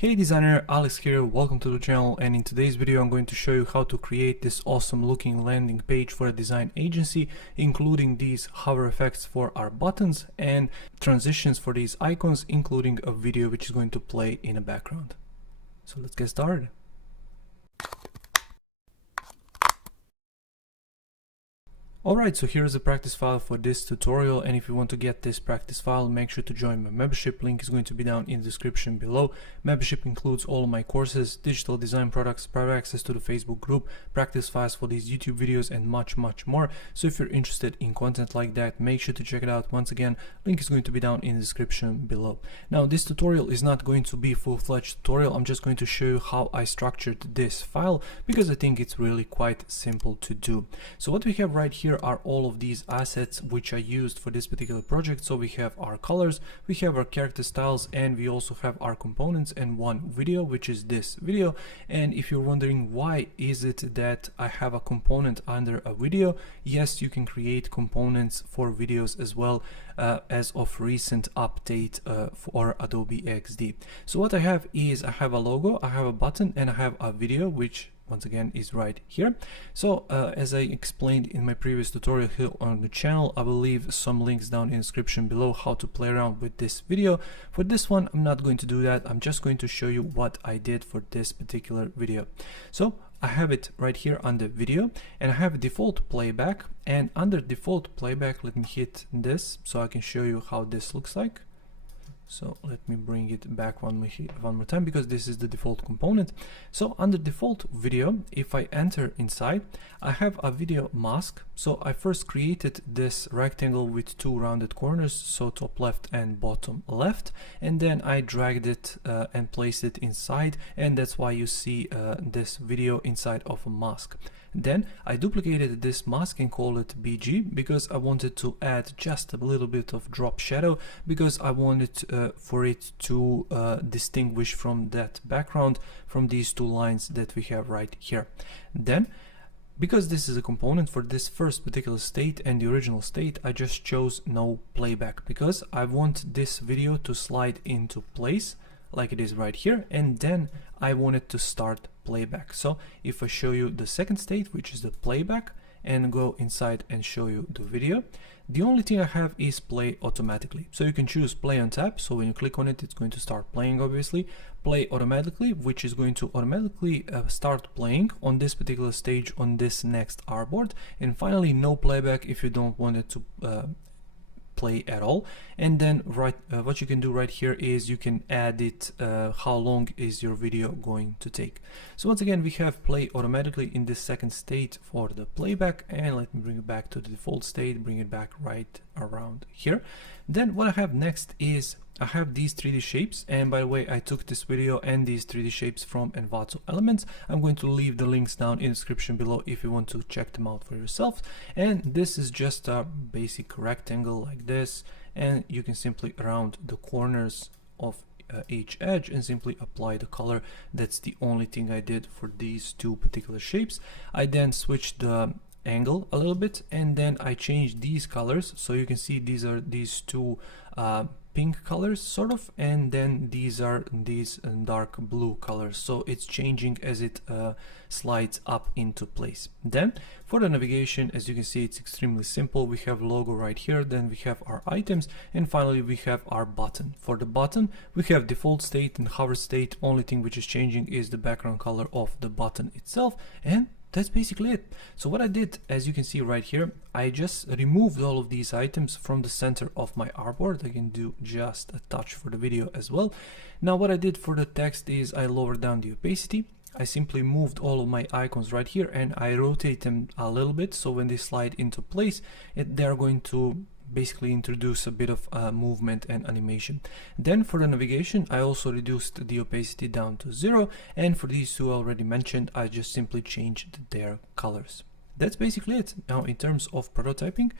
Hey designer, Alex here, welcome to the channel, and in today's video I'm going to show you how to create this awesome looking landing page for a design agency, including these hover effects for our buttons and transitions for these icons, including a video which is going to play in the background. So let's get started. Alright, so here's the practice file for this tutorial, and if you want to get this practice file, make sure to join my membership. Link is going to be down in the description below. Membership includes all of my courses, digital design products, private access to the Facebook group, practice files for these YouTube videos, and much more. So if you're interested in content like that, make sure to check it out. Once again, link is going to be down in the description below. Now, this tutorial is not going to be a full-fledged tutorial. I'm just going to show you how I structured this file, because I think it's really quite simple to do. So what we have right here are all of these assets which I used for this particular project. So we have our colors, we have our character styles, and we also have our components and one video, which is this video. And if you're wondering why is it that I have a component under a video, yes, you can create components for videos as well, as of recent update for Adobe XD. So what I have is I have a logo, I have a button, and I have a video, which once again is right here. So as I explained in my previous tutorial here on the channel, I will leave some links down in the description below how to play around with this video. For this one, I'm not going to do that. I'm just going to show you what I did for this particular video. So I have it right here under video, and I have default playback, and under default playback, let me hit this so I can show you how this looks like. So let me bring it back one more time, because this is the default component. So under default video, if I enter inside, I have a video mask. So I first created this rectangle with two rounded corners, so top left and bottom left, and then I dragged it and placed it inside, and that's why you see this video inside of a mask. Then I duplicated this mask and called it BG, because I wanted to add just a little bit of drop shadow, because I wanted for it to distinguish from that background, from these two lines that we have right here. Then, because this is a component for this first particular state and the original state, I just chose no playback, because I want this video to slide into place like it is right here, and then I wanted to start playback. So if I show you the second state, which is the playback, and go inside and show you the video, the only thing I have is play automatically. So you can choose play on tap, so when you click on it, it's going to start playing, obviously. Play automatically, which is going to automatically start playing on this particular stage on this next artboard. And finally, no playback if you don't want it to play at all. And then what you can do right here is you can add it, how long is your video going to take. So once again, we have play automatically in this second state for the playback, and let me bring it back to the default state, bring it back right around here. Then what I have next is I have these 3D shapes, and by the way, I took this video and these 3D shapes from Envato Elements. I'm going to leave the links down in the description below if you want to check them out for yourself. And this is just a basic rectangle like this, and you can simply round the corners of each edge and simply apply the color. That's the only thing I did for these two particular shapes. I then switched the angle a little bit, and then I changed these colors. So you can see these are these two pink colors sort of, and then these are these dark blue colors, so it's changing as it slides up into place. Then for the navigation, as you can see, it's extremely simple. We have logo right here, then we have our items, and finally we have our button. For the button, we have default state and hover state. Only thing which is changing is the background color of the button itself, and that's basically it. So what I did, as you can see right here, I just removed all of these items from the center of my artboard. I can do just a touch for the video as well. Now what I did for the text is I lowered down the opacity. I simply moved all of my icons right here, and I rotate them a little bit, so when they slide into place, they're going to basically introduce a bit of movement and animation. Then for the navigation, I also reduced the opacity down to 0, and for these two already mentioned, I just simply changed their colors. That's basically it. Now in terms of prototyping,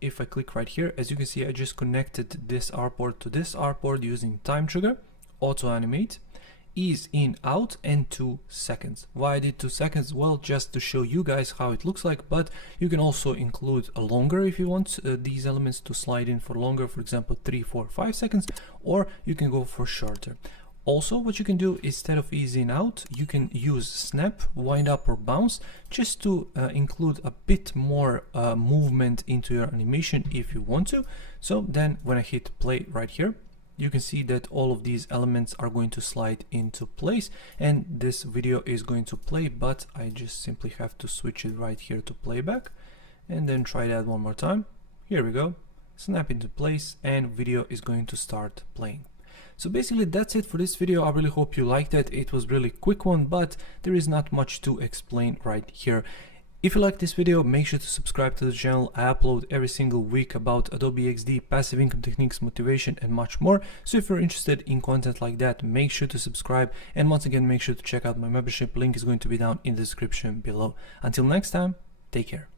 if I click right here, as you can see, I just connected this artboard to this artboard using time trigger, auto animate, ease in out, and 2 seconds. Why I did 2 seconds? Well, just to show you guys how it looks like, but you can also include a longer if you want these elements to slide in for longer, for example 3, 4, 5 seconds, or you can go for shorter. Also, what you can do, instead of easing out, you can use snap, wind up or bounce just to include a bit more movement into your animation if you want to. So then when I hit play right here, you can see that all of these elements are going to slide into place and this video is going to play, but I just simply have to switch it right here to playback and then try that one more time. Here we go, snap into place and video is going to start playing. So basically that's it for this video. I really hope you liked it. It was really quick one, but there is not much to explain right here. If you like this video, make sure to subscribe to the channel. I upload every single week about Adobe XD, passive income techniques, motivation, and much more. So if you're interested in content like that, make sure to subscribe. And once again, make sure to check out my membership. Link is going to be down in the description below. Until next time, take care.